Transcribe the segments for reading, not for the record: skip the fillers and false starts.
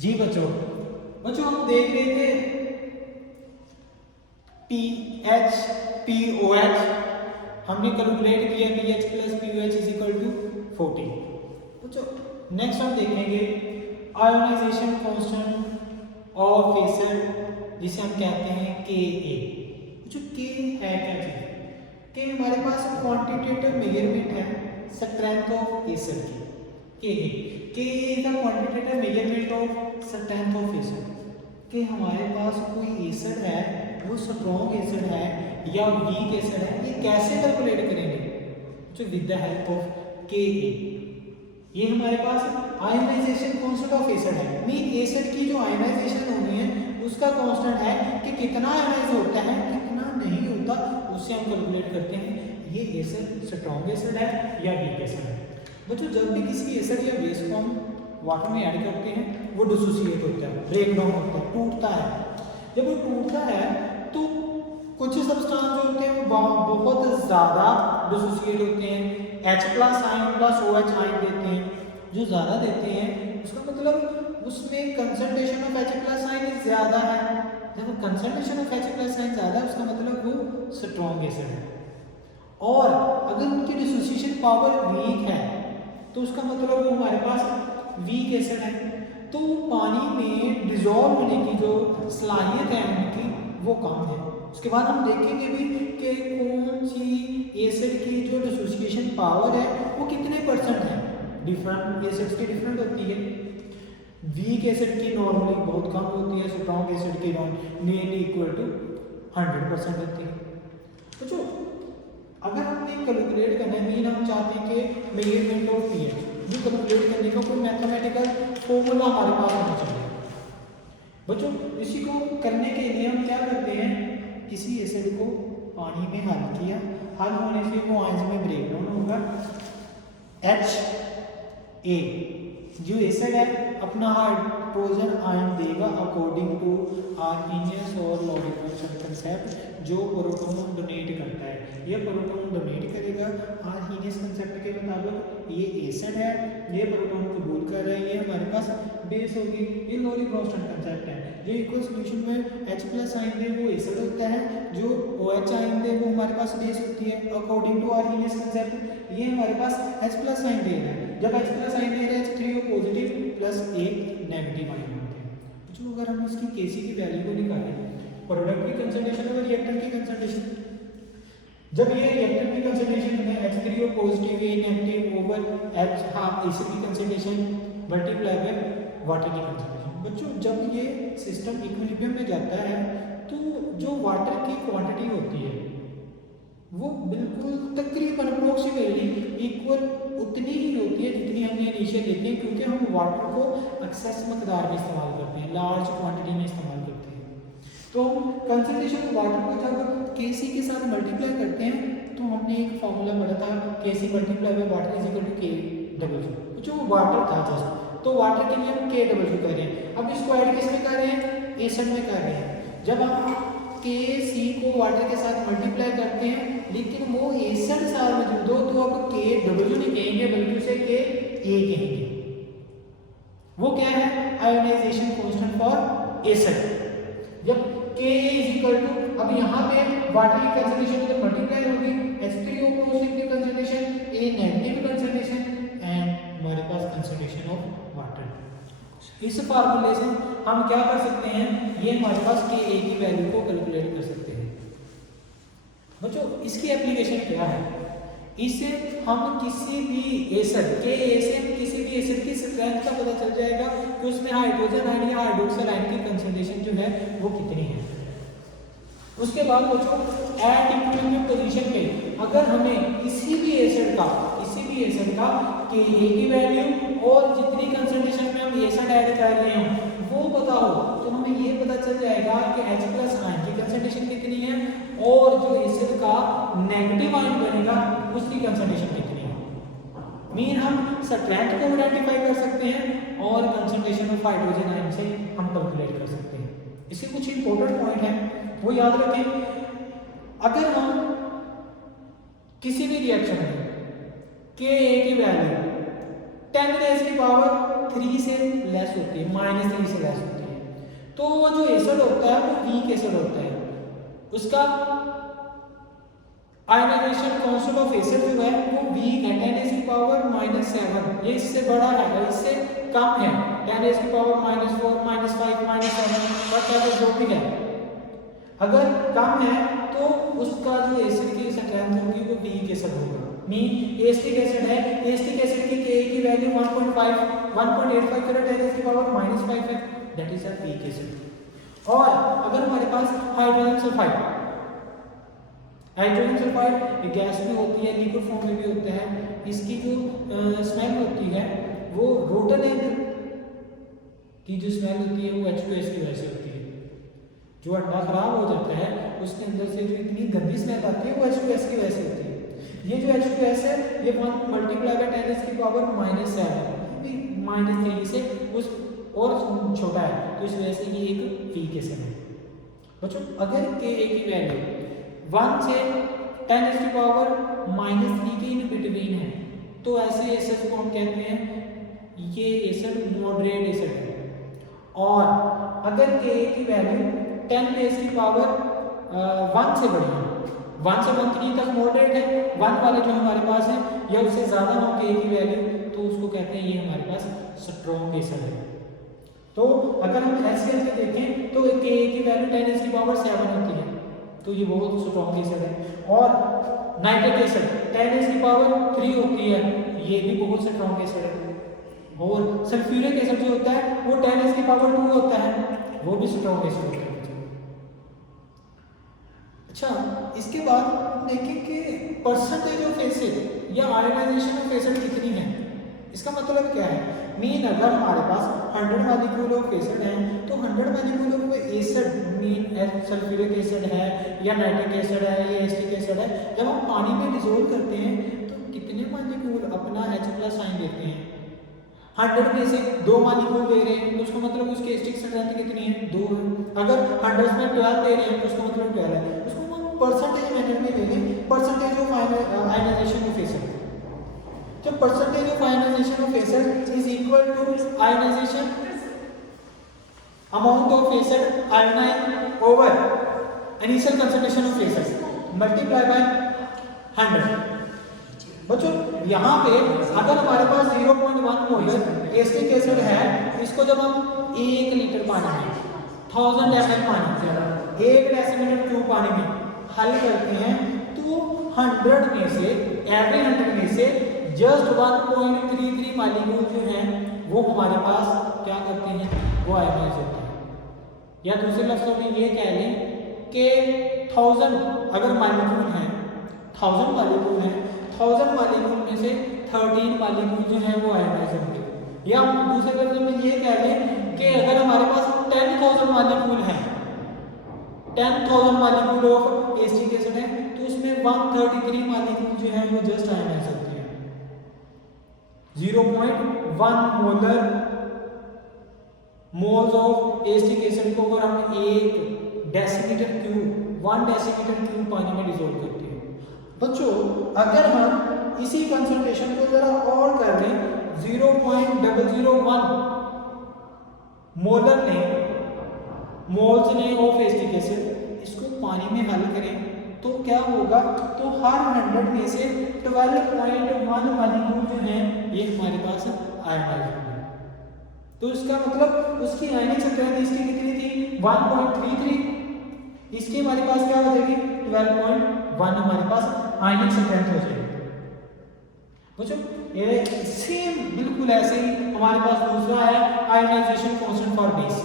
जी बच्चों, हम देख रहे थे PH हमने कैलकुलेट किया PH plus POH is equal to 14। बच्चों नेक्स्ट हम देखेंगे आयोनाइजेशन कांस्टेंट ऑफ एसिड जिसे हम कहते हैं Ka। बच्चों K है क्या चीज? K हमारे पास क्वांटिटेटिव मेजरमेंट है स्ट्रेंथ ऑफ एसिड की। Ka is the quantitative measurement of strength of acid कि हमारे पास कोई एसिड है वो स्ट्रॉन्ग एसिड है या वीक एसिड है, ये कैसे कैलकुलेट करेंगे? जो with the help of Ka। ये हमारे पास आयोनाइजेशन कांस्टेंट ऑफ एसिड है, मीन एसिड की जो आयोनाइजेशन होनी है उसका कांस्टेंट है कि कितना आयोनाइज होता है कितना नहीं होता, उससे हम कैलकुलेट करते हैं ये एसिड स्ट्रॉन्ग एसिड है या वीक एसिड है। बच्चों जब भी किसी एसिड या बेस को हम वाटर में ऐड करते हैं वो डिसोसिएट होता है, ब्रेक डाउन होता है, टूटता है। जब वो टूटता है तो कुछ सब्सटेंस जो होते हैं वो बहुत ज़्यादा डिसोसिएट होते हैं, H plus ion plus OH ion देते हैं। जो ज़्यादा देते हैं उसका मतलब उसमें concentration of H plus ion ज़्यादा है। जब concentration of H plus ion ज़्यादा है उसका मतलब वो स्ट्रॉन्ग एसिड है। और अगर उनकी डिसोसिएशन पावर वीक है तो उसका मतलब वो हमारे पास वीक एसिड है। तो पानी में डिजॉल्व होने की जो सलाहियत है उनकी वो कम है। उसके बाद हम देखेंगे भी कि कौन सी एसिड की जो डिसोसिएशन पावर है वो कितने परसेंट है। डिफरेंट एसिड्स की डिफरेंट होती है। वीक एसिड की नॉर्मली बहुत कम होती है, स्ट्रॉन्ग एसिड की नियरली इक्वल टू 100% होती है। तो जो अगर हमने कैलकुलेट करना है, मीन हम चाहते हैं कि मेजरमेंट ऑफ पीएच जो कैलकुलेट करने का कोई मैथमेटिकल फॉर्मूला हमारे पास होना चाहिए। बच्चों इसी को करने के लिए हम क्या करते हैं, किसी एसिड को पानी में हल किया, हल होने से वो आयंस में ब्रेक डाउन होगा। Ha जो एसिड है अपना हाइड्रोजन आयन देगा अकॉर्डिंग टू आर्हीनियस और लॉरेंट्ज़ कंसेप्ट। जो प्रोटॉन डोनेट करता है ये प्रोटॉन डोनेट करेगा आर्हीनियस कंसेप्ट के मुताबिक। ये एसिड है, ये प्रोटॉन कबूल कर रहा है, ये हमारे पास बेस होगी। ये लॉरेंट्ज़ कंसेप्ट है। जो इक्वल सॉल्यूशन में H प्लस आयन दे वो एसिड होता है, जो OH आयन दे वो हमारे पास बेस होती है अकॉर्डिंग टू आर्हीनियस कंसेप्ट। ये हमारे पास H प्लस आयन दे रहा है, जब H प्लस आयन दे रहा है H3O पॉजिटिव प्लस एक नेगेटिव आयन होते हैं। जो अगर हम इसकी Kc की वैल्यू को निकालें, प्रोडक्ट की कंसंट्रेशन और रिएक्टेंट की कंसंट्रेशन, जब ये रिएक्टेंट की कंसंट्रेशन है H3O positive A negative over H half acid की कंसंट्रेशन मल्टीप्लाई बाय वाटर की कंसंट्रेशन। बच्चों जब ये सिस्टम इक्विलिब्रियम में जाता है तो जो वाटर की क्वांटिटी होती है वो बिल्कुल तकरीबन अप्रोक्सीमेटली इक्वल उतनी ही होती है जितनी हमने इनिशियल लेते हैं, क्योंकि हम वाटर को एक्सेस मकदार में इस्तेमाल करते हैं, लार्ज क्वांटिटी में इस्तेमाल करते हैं। तो कंसंट्रेशन ऑफ वाटर को जब Kc के साथ मल्टीप्लाई करते हैं तो हमने एक फॉर्मूला पढ़ा था Kc multiply by water is equal to K जो वाटर था जस्ट, तो वाटर के लिए हम K कर रहे हैं। अब इसको ऐड किस में कर रहे हैं, एसिड में कर रहे हैं। जब हम Kc को वाटर के साथ मल्टीप्लाई करते हैं लेकिन वो एसिड साथ मौजूद हो तो अब Kw नहीं कहेंगे बल्कि उसे Ka कहेंगे। वो क्या है, आयोनाइजेशन कांस्टेंट फॉर एसिड। जब Ka इज इक्वल टू, अब यहाँ पे वाटर की कंसंट्रेशन जब मल्टीप्लाई होगी H3O पॉजिटिव की concentration A negative concentration and हमारे पास कंसंट्रेशन ऑफ वाटर। इस फार्मूले से हम क्या कर सकते हैं, ये हमारे पास Ka की वैल्यू को कैलकुलेट कर सकते हैं। बच्चों इसकी एप्लीकेशन क्या है, इससे हम किसी भी एसिड के किसी भी एसिड की स्ट्रेंथ का पता चल जाएगा कि उसमें हाइड्रोजन आयन या हाइड्रोक्साइड आयन की कंसंट्रेशन जो है वो कितनी है। उसके बाद बच्चों एट इक्विलिब्रियम पोजीशन पे अगर हमें किसी भी एसिड का Ka की वैल्यू और जितनी कंसंट्रेशन में हम एसिड ऐड कर रहे हैं वो पता हो तो हमें ये पता चल जाएगा कि H प्लस आयन की कंसंट्रेशन कितनी है और जो एसिड का नेगेटिव आयन बनेगा उसकी कंसंट्रेशन कितनी है। मीन हम स्ट्रेंथ को आइडेंटिफाई कर सकते हैं और कंसंट्रेशन ऑफ हाइड्रोजन आयन से हम कैलकुलेट कर सकते हैं। इसके कुछ इंपॉर्टेंट पॉइंट हैं वो याद रखें। अगर हम किसी भी रिएक्शन में Ka की वैल्यू 10 रेज़ की पावर 3 से लेस होती है, -3 से लेस होती है। तो वो जो एसिड होता है वो वीक एसिड होता है, उसका आयनाइजेशन कांस्टेंट ऑफ एसिड जो है वो वीक है, 10 रेज़ की पावर -7। ये इससे बड़ा है, इससे कम है, 10 रेज़ की पावर -4, -5, -7 वगैरह जो भी है। अगर कम है तो उसका जो एसिड की स्ट्रेंथ होगी वो वीक एसिड होगा। मीन एसिटिक एसिड है, एसिटिक एसिड की Ka की वैल्यू 1.85 करें 10 रेज़ की पावर -5 है, that is a weak acid. और अगर हमारे पास हाइड्रोजन सल्फाइड, हाइड्रोजन सल्फाइड एक गैस में होती है, लिक्विड फॉर्म में भी होता है, इसकी जो स्मेल होती है वो रोटन एग की जो स्मेल होती है वो H2S की वजह से होती है। जो अंडा खराब हो जाता है उसके अंदर से जो इतनी गंदी स्मेल आती है वो H2S की वजह से होती है। ये जो H2S है ये 1 मल्टीप्लाई बाय 10 रेज़ की पावर -7 -3 से उस और छोटा है, तो इस वजह से ये एक वीक एसिड है। बच्चों अगर Ka की वैल्यू 1 से 10 रेज़ की पावर -3 के इन बिटवीन है तो ऐसे एसिड को हम कहते हैं ये एसिड मॉडरेट एसिड है। और अगर Ka की वैल्यू 10 रेज़ की पावर 1 से बड़ी है, 1 से 13 तक मॉडरेट है, 1 वाले जो हमारे पास है या उससे ज़्यादा हो Ka की वैल्यू तो उसको कहते हैं ये हमारे पास स्ट्रॉन्ग एसिड है। तो अगर हम HCl के देखें तो Ka की वैल्यू 10 रेज़ की पावर 7 होती है, तो ये बहुत स्ट्रॉन्ग एसिड है। और नाइट्रिक एसिड 10 रेज़ की पावर 3 होती है, ये भी बहुत स्ट्रॉन्ग एसिड है। और सल्फ्यूरिक एसिड जो होता है वो 10 रेज़ की पावर 2 होता है, वो भी स्ट्रॉन्ग एसिड होता है। अच्छा, इसके बाद हम देखें कि परसेंटेज ऑफ एसिड या आयोनाइजेशन ऑफ एसिड कितनी है। इसका मतलब क्या है, मीन अगर हमारे पास 100 मॉलिक्यूल ऑफ एसिड है तो 100 molecule of acid mean sulphuric acid है या नाइट्रिक एसिड है या एसिटिक एसिड है, जब हम पानी में डिसोल्व करते हैं तो कितने मॉलिक्यूल अपना H+ साइन देते हैं। 100 में से 2 मॉलिक्यूल दे रहे हैं तो उसका मतलब उसकी एसिटिक स्ट्रेंथ कितनी है, 2 है। अगर 100 में 12 दे रहे हैं तो उसका मतलब 12 है। उसको हम परसेंटेज मेथड में लेंगे, percentage of ionization of acid. तो percentage of ionization of acid is equal to ionization amount of acid ionize over initial concentration of acid multiply by 100। बच्चों यहाँ पे अगर हमारे पास 0.1 मोलर एसिटिक एसिड है, इसको जब हम 1 लीटर पानी में 1000 ml पानी 1 डेसीमीटर क्यूब पानी में हल करते हैं तो 100 में से एवरी 100 में से जस्ट 1.33 मॉलिक्यूल जो हैं वो हमारे पास क्या करते हैं, वो आयनाइज होते हैं। या दूसरे लफ्जों में ये कह लें कि 1000 अगर मॉलिक्यूल हैं, 1000 मॉलिक्यूल हैं, 1000 मॉलिक्यूल में से 13 मॉलिक्यूल जो हैं वो आयनाइज होंगे। या हम दूसरे लफ्जों में ये कह लें कि अगर हमारे पास 10,000 मॉलिक्यूल हैं, 10,000 मॉलिक्यूल ऑफ एसिटिक एसिड है तो उसमें 133 मॉलिक्यूल जो हैं वो जस्ट आयनाइज होते हैं। 0.1 molar moles of acetic acid को अगर हम 1 डेसीमीटर क्यूब 1 डेसीमीटर क्यूब पानी में डिसॉल्व करते हैं। बच्चों अगर हम इसी कंसंट्रेशन को जरा और कर लें 0.001 मोलर ने मोल्स ने ऑफ एसिटिक एसिड, इसको पानी में हल करें तो क्या होगा, तो हर 100 में से 12.1 मॉलिक्यूल जो हैं ये हमारे पास आयनाइज होंगे। तो इसका मतलब उसकी आयनिक स्ट्रेंथ इसकी कितनी थी 1.33, इसकी हमारे पास क्या हो जाएगी 12.1 हमारे पास आयनिक स्ट्रेंथ हो जाएगी। बच्चों ये सेम बिल्कुल ऐसे ही हमारे पास दूसरा है आयनाइजेशन कांस्टेंट फॉर बेस।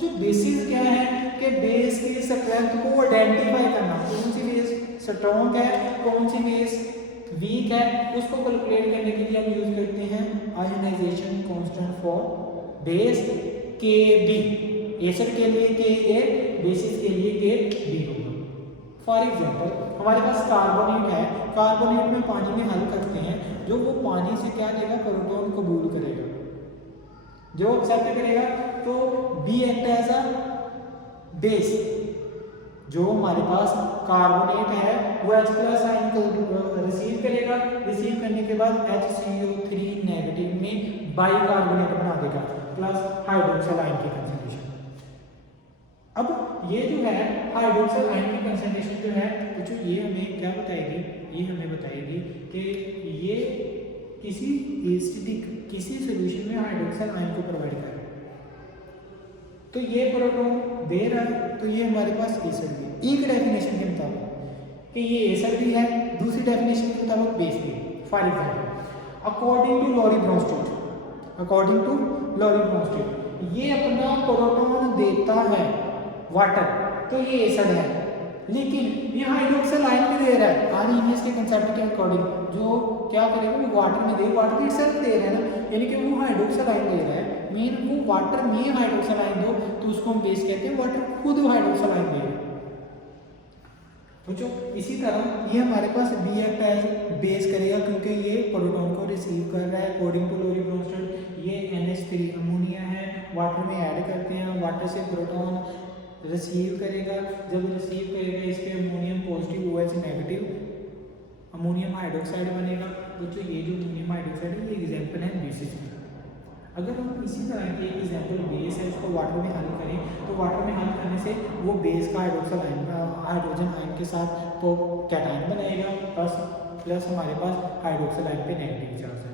जो बेसिस क्या है कि बेस की स्ट्रेंथ को आइडेंटिफाई करना, कौन सी बेस स्ट्रॉन्ग है कौन सी बेस वीक है, उसको कैलकुलेट करने के लिए हम यूज करते हैं ionization constant for base Kb। Acid के लिए Ka, बेसिस के लिए Kb होगा। फॉर एग्जांपल हमारे पास कार्बोनेट है, कार्बोनेट में पानी में हल करते हैं, जो वो पानी से क्या देगा, प्रोटॉन कबूल करेगा, जो एक्सेप्ट करेगा तो B act as a base, जो हमारे पास कार्बोनेट है वो H प्लस आयन को रिसीव करेगा, रिसीव करने के बाद HCO3 नेगेटिव में बाइकार्बोनेट बना देगा प्लस हाइड्रोक्सिल आयन की कंसंट्रेशन। अब ये जो है हाइड्रोक्सिल आयन की कंसंट्रेशन जो है बच्चों ये हमें क्या बताएगी, ये हमें बताएगी कि ये किसी एसिडिक किसी सॉल्यूशन में हाइड्रोक्सिल आयन को प्रोवाइड कर रहा है। तो ये प्रोटॉन दे रहा है तो ये हमारे पास एसिड भी है। एक डेफिनेशन के मुताबिक कि ये एसिड भी है, दूसरी डेफिनेशन के मुताबिक बेस भी है। For example according to Lowry Bronsted, according to Lowry Bronsted ये अपना प्रोटॉन देता है वाटर तो ये एसिड है, लेकिन ये हाइड्रोक्सिल आयन भी दे रहा है आरईएनएस के कंसेप्ट के अकॉर्डिंग, जो क्या करेगा वो वाटर में दे, वाटर इटसेल्फ दे रहा है ना, यानी कि वो हाइड्रोक्सिल आयन दे रहा है, मेन वो वाटर में हाइड्रोक्सिल आयन दो तो उसको हम बेस कहते हैं, वाटर खुद हाइड्रोक्सिल आयन दे रहा है। तो जो इसी तरह ये हमारे पास बी एक्ट एज बेस करेगा क्योंकि ये प्रोटॉन को रिसीव कर रहा है अकॉर्डिंग टू लॉरी ब्रोंस्टेड। ये NH3 अमोनिया है, वाटर में ऐड करते हैं, वाटर से प्रोटॉन रिसीव करेगा, जब रिसीव करेगा इस पे ammonium positive OH negative ammonium hydroxide बनेगा। बच्चों ये जो अमोनियम हाइड्रोक्साइड है ये एग्जांपल है बेसिस का। अगर हम इसी तरह के एक एग्जांपल बेस है उसको वाटर में हल करें तो वाटर में हल करने से वो बेस का हाइड्रोक्साइड आयन हाइड्रोजन आयन के साथ तो कैटायन बनाएगा प्लस हमारे पास हाइड्रोक्साइड आयन पे नेगेटिव चार्ज है,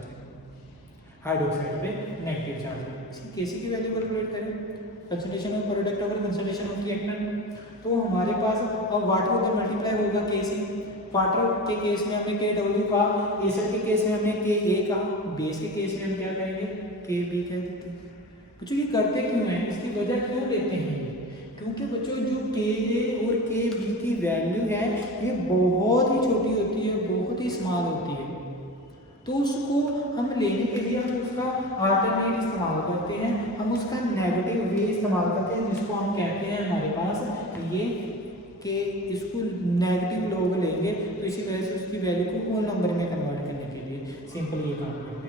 हाइड्रोक्साइड पे नेगेटिव चार्ज है। इसकी केसी की वैल्यू कैलकुलेट करें, concentration of product over concentration of reactant, तो हमारे पास अब वाटर उधर मल्टीप्लाई होगा केसी, वाटर के केस में हमने KW कहा, एसिड के केस में हमने KA कहा, बेस के केस में हम क्या कहेंगे KB कह देते हैं। बच्चों ये करते क्यों हैं, इसकी वजह क्यों लेते हैं, क्योंकि बच्चों जो KA और KB की वैल्यू है ये बहुत ही छोटी होती है, बहुत ही स्मॉल होती है, तो उसको हम लेने के लिए हम उसका अल्टरनेट इस्तेमाल करते हैं, हम उसका नेगेटिव वे इस्तेमाल करते हैं जिसको हम कहते हैं हमारे पास ये कि इसको नेगेटिव लोग लेंगे तो इसी वजह से उसकी वैल्यू को होल नंबर में कन्वर्ट करने के लिए सिंपल ये काम करते हैं।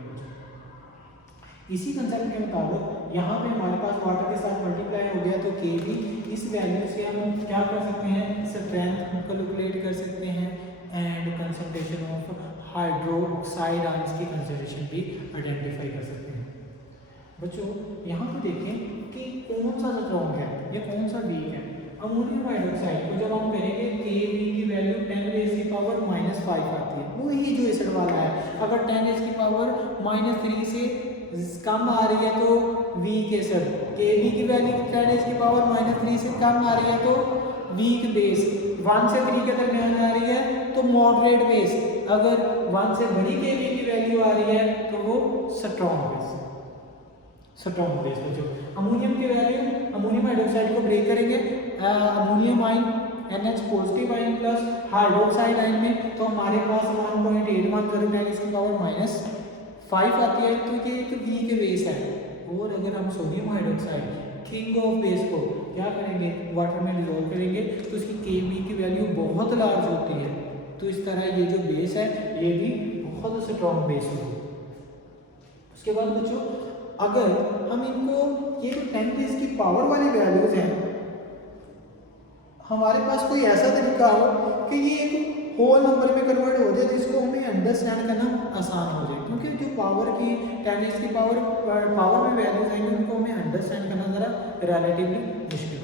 इसी कंसेप्ट के मुताबिक यहाँ पे हमारे पास वाटर के साथ मल्टीप्लाई हो गया तो KB, इस वैल्यू से हम क्या कर सकते हैं, स्ट्रेंथ कैलकुलेट कर सकते हैं and concentration of hydroxide ions की कंसंट्रेशन भी आइडेंटिफाई कर सकते हैं। बच्चों यहाँ पे देखें कि कौन सा स्ट्रॉन्ग है या कौन सा वीक है। अमोनियम हाइड्रोक्साइड को जब हम करेंगे Kb की वैल्यू 10⁻⁵ आती है, वही जो एसिड वाला है, अगर 10⁻³ से कम आ रही है तो वीक एसिड, Kb की वैल्यू 10⁻³ से कम आ रही है तो वीक बेस, 1 से 3 के दरमियान आ रही है तो मॉडरेट बेस, अगर 1 से बड़ी Kb की वैल्यू आ रही है तो वो स्ट्रॉन्ग बेस, स्ट्रॉन्ग बेस। जो अमोनियम की वैल्यू, अमोनियम हाइड्रोक्साइड को ब्रेक करेंगे ammonium ion NH positive ion plus hydroxide ion में तो हमारे पास 1.81 आती है, तो ये एक वीक बेस है। और अगर हम sodium hydroxide king of base को क्या करेंगे, वाटर में डिसॉल्व करेंगे तो इसकी Kb की वैल्यू बहुत लार्ज होती है, तो इस तरह ये जो बेस है ये भी बहुत स्ट्रॉन्ग बेस है। उसके बाद बच्चों अगर हम इनको ये 10 की पावर वाली वैल्यूज हैं, हमारे पास कोई ऐसा तरीका हो कि ये एक होल नंबर में कन्वर्ट हो जाए जिसको हमें अंडरस्टैंड करना आसान हो जाए, क्योंकि जो पावर की 10 की पावर में वैल्यूज आएंगे उनको हमें अंडरस्टैंड करना ज़रा रिलेटिवली मुश्किल